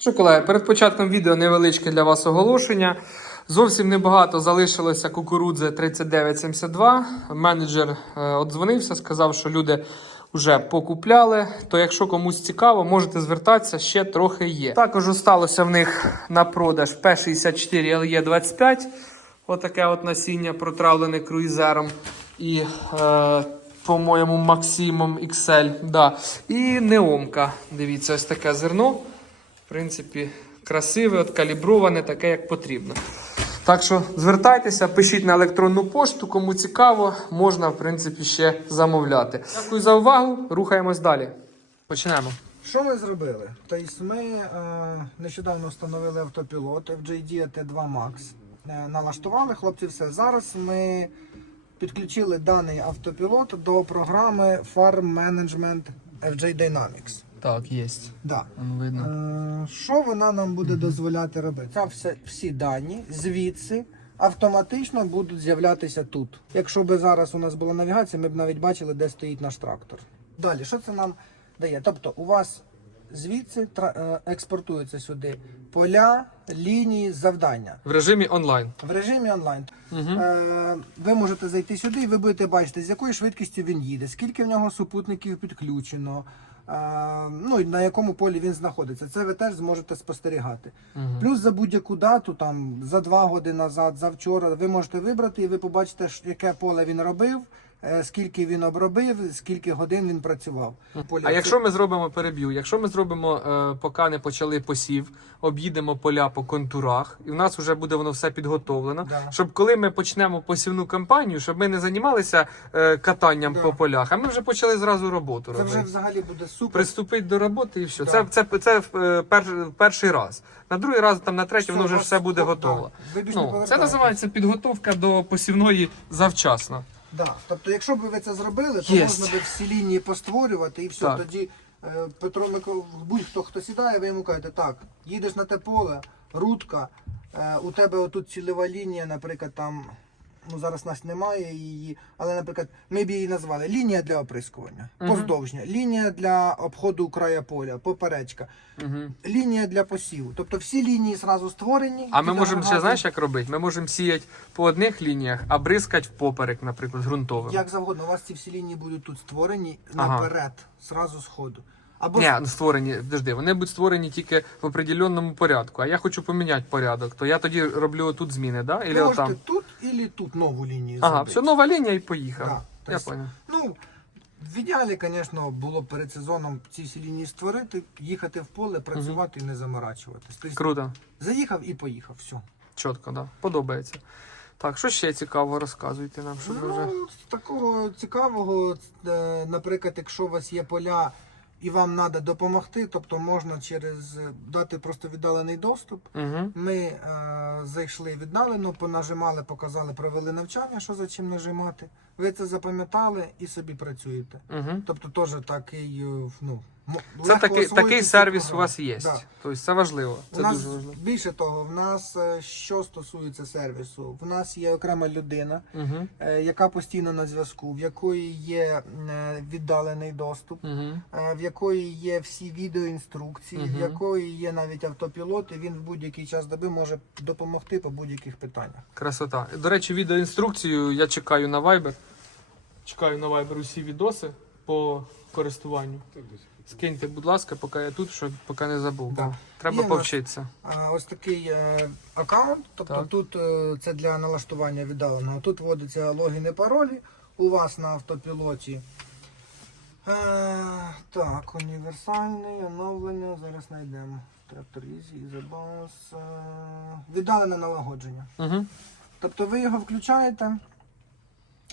Що, колеги, перед початком відео невеличке для вас оголошення. Зовсім небагато залишилося кукурудзи 3972. Менеджер е, одзвонився, сказав, що люди вже покупляли. То якщо комусь цікаво, можете звертатися, ще трохи є. Також осталося в них на продаж P64 LE25. Отаке от насіння протравлене круїзером. І, е, по-моєму, Максимом XL. Да. І неомка. Дивіться, ось таке зерно. В принципі, красиве, от каліброване, таке, як потрібно. Так що звертайтеся, пишіть на електронну пошту, кому цікаво, можна, в принципі, ще замовляти. Дякую за увагу. Рухаємось далі. Почнемо. Що ми зробили? Тобто ми е, нещодавно встановили автопілот FJD T2 Max. Е, налаштували хлопці все. Зараз ми підключили даний автопілот до програми Farm Management FJ Dynamics. Так, є. Да. Видно. Е, Що вона нам буде дозволяти робити? Це все, всі дані звідси автоматично будуть з'являтися тут. Якщо б зараз у нас була навігація, ми б навіть бачили, де стоїть наш трактор. Далі, що це нам дає? Тобто, у вас звідси тра- е, експортуються сюди поля, лінії, завдання. В режимі онлайн. В режимі онлайн. Угу. Е, ви можете зайти сюди і ви будете бачити, з якою швидкістю він їде, скільки в нього супутників підключено, ну і на якому полі він знаходиться. Це ви теж зможете спостерігати. Плюс за будь-яку дату, там за два години назад, за вчора, ви можете вибрати і ви побачите, яке поле він робив, е, скільки він обробив, скільки годин він працював. А якщо ми зробимо переб'ю, якщо ми зробимо, е, поки не почали посів, об'їдемо поля по контурах, і в нас вже буде воно все підготовлено. Да. Щоб коли ми почнемо посівну кампанію, щоб ми не займалися е, катанням Да. по полях, а ми вже почали зразу роботу це робити. вже взагалі буде супер. Приступить до роботи і все. Да. Це, це, це, е, пер, перший раз. На другий раз, там на третій, Все, воно вже все буде готово. не Ну, це називається підготовка до посівної завчасно. Да. Тобто, якщо б ви це зробили, то Єсть. можна би всі лінії постворювати і все. Так. Тоді е, Петро Микол, будь-хто хто сідає, ви йому кажете, так, їдеш на те поле, рудка, е, у тебе отут цільова лінія, наприклад, там. Ну, зараз нас немає її, але, наприклад, ми б її назвали лінія для оприскування, Мгм. поздовжня, лінія для обходу края поля, поперечка, Угу. лінія для посіву. Тобто всі лінії зразу створені. А ми можемо ще знаєш, як робити? Ми можемо сіяти по одних лініях, а бризкати впоперек, наприклад, ґрунтовим. Як завгодно, у вас ці всі лінії будуть тут створені Ага. наперед, зразу з ходу. Або Ні, ну створені, подожди, вони будуть створені тільки в определеному порядку. А я хочу поміняти порядок, то я тоді роблю тут зміни, да? Ілі можете отам. тут і тут нову лінію Ага, все, нова лінія і поїхав. Да, Я тобто, понял. Ну, в ідеалі, звісно, було перед сезоном ці всі лінії створити, їхати в поле, працювати і не заморачуватись. Тобто, Круто, заїхав і поїхав, все. чітко, да. Подобається. Так, що ще цікавого розказуйте нам, щоб ми вже. Ну, такого цікавого, е, наприклад, якщо у вас є поля і вам треба допомогти, тобто можна через е, дати просто віддалений доступ. Угу. Ми е, зайшли віддалено, понажимали, показали, провели навчання, що за чим нажимати. Ви це запам'ятали і собі працюєте. Угу. Тобто теж такий, е, ну, Це такий, такий сервіс у вас є. Да. Тобто це важливо. Це у нас дуже важливо. більше того, в нас е, що стосується сервісу, в нас є окрема людина, Угу. яка постійно на зв'язку, в якої є віддалений доступ. Угу. В якої є всі відеоінструкції, Мгм. в якої є навіть автопілот, і він в будь-який час доби може допомогти по будь-яких питаннях. Красота. До речі, відеоінструкцію я чекаю на Viber. Чекаю на Viber усі відоси по користуванню. Скиньте, будь ласка, поки я тут, щоб поки не забув. Да. Треба Є в нас- повчитися. А, ось такий е, аккаунт, тобто Так. тут е, це для налаштування віддаленого. Тут вводяться логіни, паролі у вас на автопілоті. Е, так, універсальний, оновлення. Зараз знайдемо. Трактор Easy, Isabus. Е, віддалене налагодження. Угу. Тобто ви його включаєте,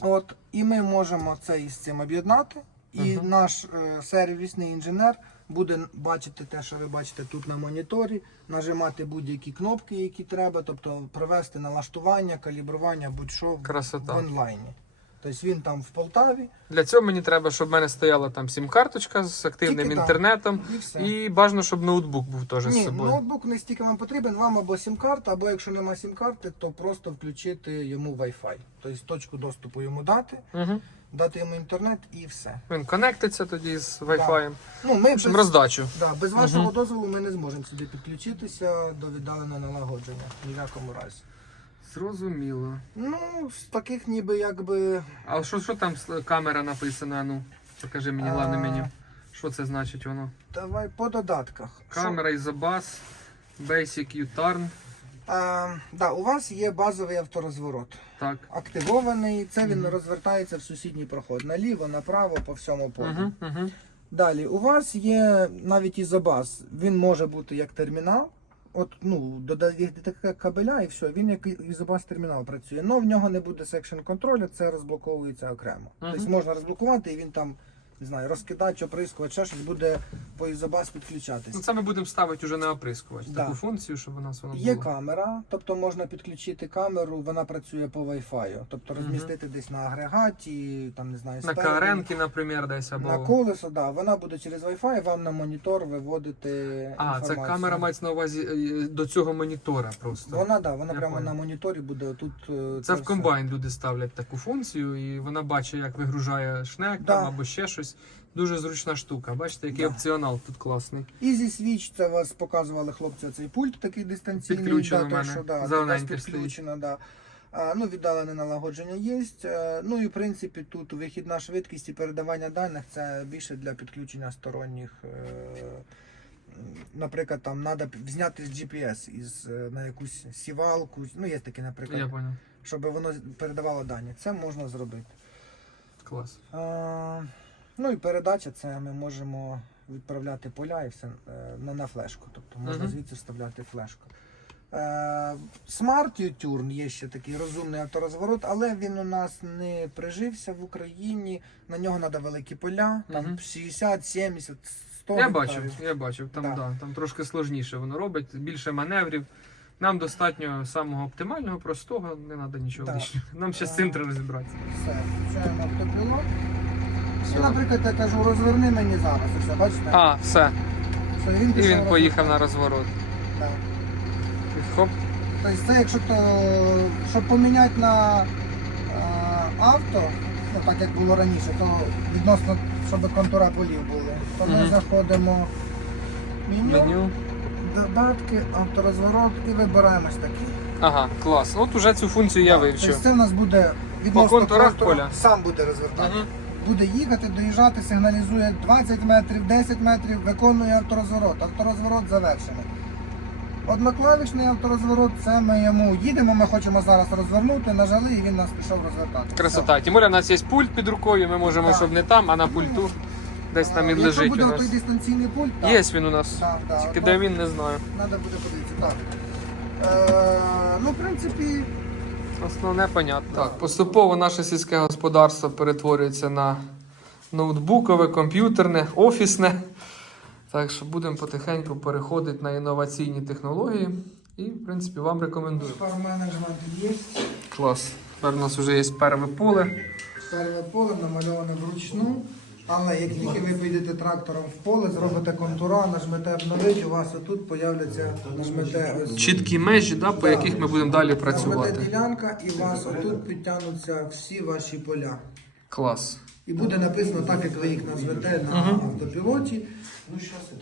от, і ми можемо це із цим об'єднати. І Мгм. наш е, сервісний інженер буде бачити те, що ви бачите тут на моніторі, нажимати будь-які кнопки, які треба, тобто провести налаштування, калібрування, будь-що Красота. в онлайні. Тобто він там в Полтаві Для цього мені треба, щоб в мене стояла там сім-карточка з активним Тільки так. інтернетом. і все. І бажано, щоб ноутбук був теж з Ні, собою. ноутбук не стільки вам потрібен, вам або сім-карта, або якщо нема сім-карти, то просто включити йому Wi-Fi. Тобто точку доступу йому дати. Угу. дати йому інтернет і все. Він конектиться тоді з Wi-Fi. Ну, ми В общем, без, роздачу. да, без вашого дозволу ми не зможемо сюди підключитися до віддаленого налагодження. Ні в якому разі. Зрозуміло. Ну, з таких ніби якби. А що, що там камера написана? Ну, покажи мені головне меню. Що це значить воно? Давай по додатках. Камера Isobus, Basic U-Turn. А, да, у вас є базовий авторозворот. Так. Активований, це він розвертається в сусідній проход. Наліво, направо, по всьому полю. Угу, угу. Далі, у вас є навіть ізобаз. Він може бути як термінал. От, ну, таке кабеля і все, він як ізобас термінал працює. Але в нього не буде секшн контроля, це розблоковується окремо. Тобто можна розблокувати і він там, не знаю, розкидати, оприскувати, ще щось буде по ізобаз підключатись. Ну, це ми будемо ставити вже на оприскувач. Да. Таку функцію, щоб у нас воно Є було. камера, тобто можна підключити камеру, вона працює по Wi-Fi. Тобто Мгм. розмістити десь на агрегаті, там не знаю, На спереду, каренки, наприклад, десь або. на колесо, да, вона буде через Wi-Fi вам на монітор виводити. А, це інформацію. камера мається на увазі е, до цього монітора просто. Вона да, вона Я прямо понял. на моніторі буде тут. е, Це в все. комбайн люди ставлять таку функцію, і вона бачить, як вигружає шнек Да. там або ще щось. Дуже зручна штука. Бачите, який Да. опціонал тут класний. Easy Switch, це вас показували хлопці цей пульт такий дистанційний. Підключено да, мене. що, да, Зелененький якраз підключено, да. А, ну, віддалене налагодження є. Е, Ну і в принципі тут вихідна швидкість і передавання даних це більше для підключення сторонніх. е, Наприклад, там треба зняти з GPS із, е, на якусь сівалку. Ну, є такі, наприклад, Я понял. щоб воно передавало дані. Це можна зробити. Клас. А, ну і передача це ми можемо відправляти поля і все е, на, на флешку. Тобто можна звідси вставляти флешку. Е, Smart U-Turn є ще такий розумний авторозворот, але він у нас не прижився в Україні. На нього треба великі поля, там Мгм. 60, 70, 100 Я бачив, я бачив. Там, Да. да. там трошки сложніше воно робить, більше маневрів. Нам достатньо самого оптимального, простого, не треба нічого Да. лишнього. Нам ще з цим треба розібратися. Все, включаємо автопілот. Все. І, наприклад, я кажу, розверни мені зараз. і Все, бачите? А, все. Все, він І пішов він поїхав на розворот. Да. І Хоп. Тобто це якщо то, щоб поміняти на е, авто, ну так як було раніше, то відносно, щоб контура полів були, то ми Мгм. заходимо в меню, Меню. додатки, авторозворот і вибираємо ось такі. Ага, клас. От уже цю функцію я Тобто це в нас буде відносно контурах контура, поля? сам буде розвертати. Мгм. Буде їхати, доїжджати, сигналізує 20 метрів, 10 метрів, виконує авторозворот. Авторозворот завершений. Одноклавішний авторозворот, це ми йому їдемо, ми хочемо зараз розвернути, нажали і він нас пішов розвертати. Красота. Тим більше, в нас є пульт під рукою, ми можемо, Да. щоб не там, а на пульту десь там він Якщо лежить буде у нас. той дистанційний пульт, так, Є він у нас. так, так, Тільки де він не знаю. Треба буде подивитися. Так. Е, ну, в принципі, Основне понятно. Так, поступово наше сільське господарство перетворюється на ноутбукове, комп'ютерне, офісне. Так що будемо потихеньку переходити на інноваційні технології. І, в принципі, вам рекомендую. фарм-менеджмент є. Клас. Тепер у нас вже є перше поле. Перве поле намальоване вручну. Але як тільки ви підете трактором в поле, зробите контура, нажмете обновити, у вас отут появляться, нажмете ось Чіткі межі, да, по яких ми будемо далі Нажмете працювати. ділянка і у вас отут підтягнуться всі ваші поля. Клас. І буде написано так, як ви їх назвете на автопілоті.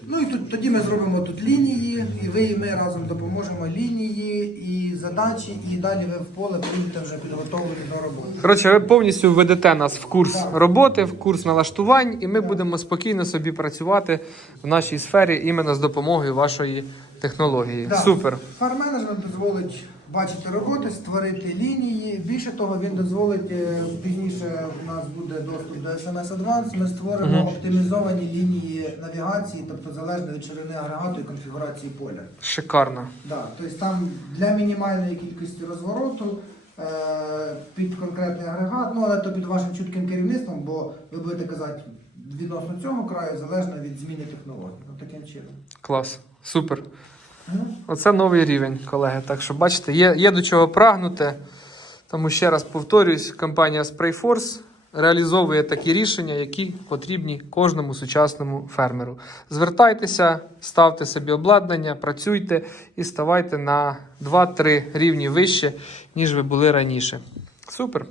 Ну і тут тоді ми зробимо тут лінії, і ви і ми разом допоможемо лінії і задачі, і далі ви в поле будете вже підготовлені до роботи. Коротше, ви повністю введете нас в курс роботи, в курс налаштувань, і ми будемо спокійно собі працювати в нашій сфері іменно з допомогою вашої технології. Да. Супер. Фарм-менеджмент дозволить бачити роботи, створити лінії. Більше того, він дозволить е, пізніше. У нас буде доступ до SMS Advance. Ми створимо Мгм. оптимізовані лінії навігації, тобто залежно від ширини агрегату і конфігурації поля. Шикарно. Да, тобто там для мінімальної кількості розвороту е, під конкретний агрегат, ну але то під вашим чутким керівництвом, бо ви будете казати відносно цього краю залежно від зміни технологій. Ну таким чином. Клас. Супер. Оце новий рівень, колеги. Так що, бачите, є, є до чого прагнути. Тому ще раз повторюсь, компанія Sprayforce реалізовує такі рішення, які потрібні кожному сучасному фермеру. Звертайтеся, ставте собі обладнання, працюйте і ставайте на 2-3 рівні вище, ніж ви були раніше. Супер!